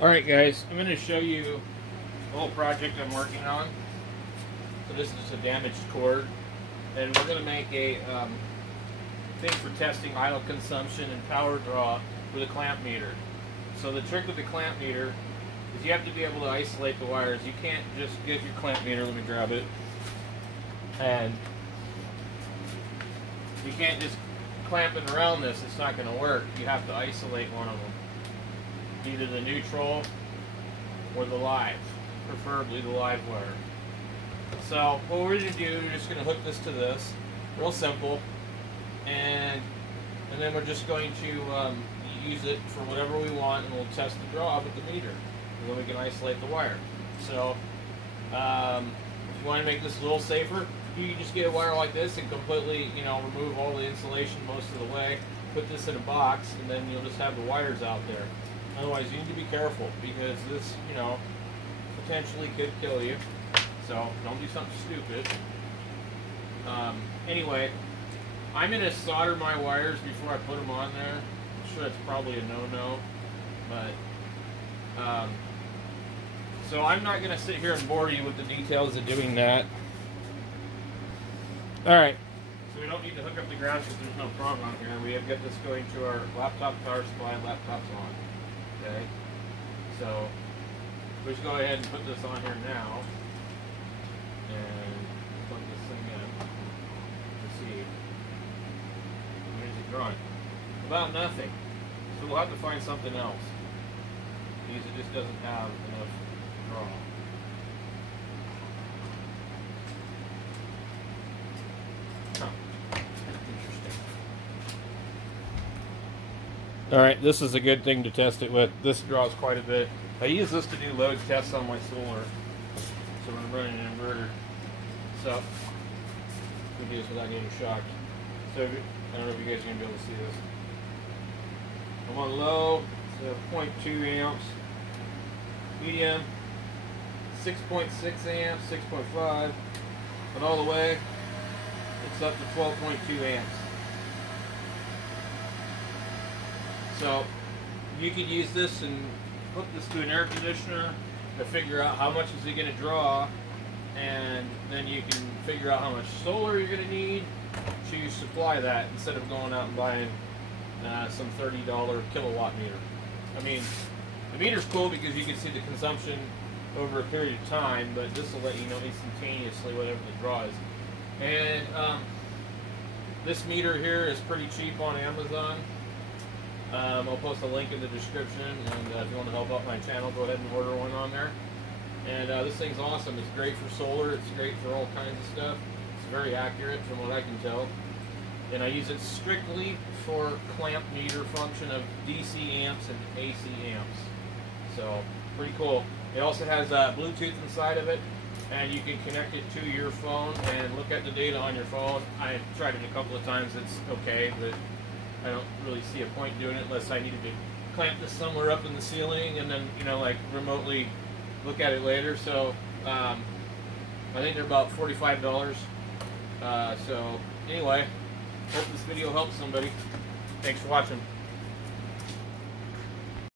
Alright guys, I'm going to show you a little project I'm working on. So this is a damaged cord, and we're going to make a thing for testing idle consumption and power draw with a clamp meter. So the trick with the clamp meter is you have to be able to isolate the wires. You can't just get your clamp meter, let me grab it, and you can't just clamp it around this, it's not going to work. You have to isolate one of them. Either the neutral or the live, preferably the live wire. So what we're going to do, we're just going to hook this to this, real simple, and then we're just going to use it for whatever we want, and we'll test the draw with the meter, and then we can isolate the wire. So if you want to make this a little safer, you can just get a wire like this and completely, remove all the insulation most of the way, put this in a box, and then you'll just have the wires out there. Otherwise, you need to be careful, because this, potentially could kill you. So don't do something stupid. Anyway, I'm going to solder my wires before I put them on there. I'm sure that's probably a no-no, but so I'm not going to sit here and bore you with the details of doing that. Alright, so we don't need to hook up the ground because there's no prong on here. We have got this going to our laptop power supply, laptop's on. Okay, so we just go ahead and put this on here now and plug this thing in. Let's see. Where's it drawing? About nothing. So we'll have to find something else, because it just doesn't have enough draw. Alright, this is a good thing to test it with. This draws quite a bit. I use this to do load tests on my solar. So when I'm running an inverter. So, we do this without getting shocked. So, I don't know if you guys are going to be able to see this. I'm on low, so 0.2 amps. Medium, 6.6 amps, 6.5. And all the way, it's up to 12.2 amps. So you could use this and hook this to an air conditioner to figure out how much is it going to draw, and then you can figure out how much solar you're going to need to supply that, instead of going out and buying some $30 kilowatt meter. I mean, the meter's cool because you can see the consumption over a period of time, but this will let you know instantaneously whatever the draw is. And this meter here is pretty cheap on Amazon. I'll post a link in the description, and if you want to help out my channel, go ahead and order one on there. And this thing's awesome. It's great for solar. It's great for all kinds of stuff. It's very accurate from what I can tell. And I use it strictly for clamp meter function of DC amps and AC amps. So, pretty cool. It also has Bluetooth inside of it, and you can connect it to your phone and look at the data on your phone. I've tried it a couple of times. It's okay, but I don't really see a point doing it unless I needed to clamp this somewhere up in the ceiling and then, like remotely look at it later. So I think they're about $45. So anyway, hope this video helps somebody. Thanks for watching.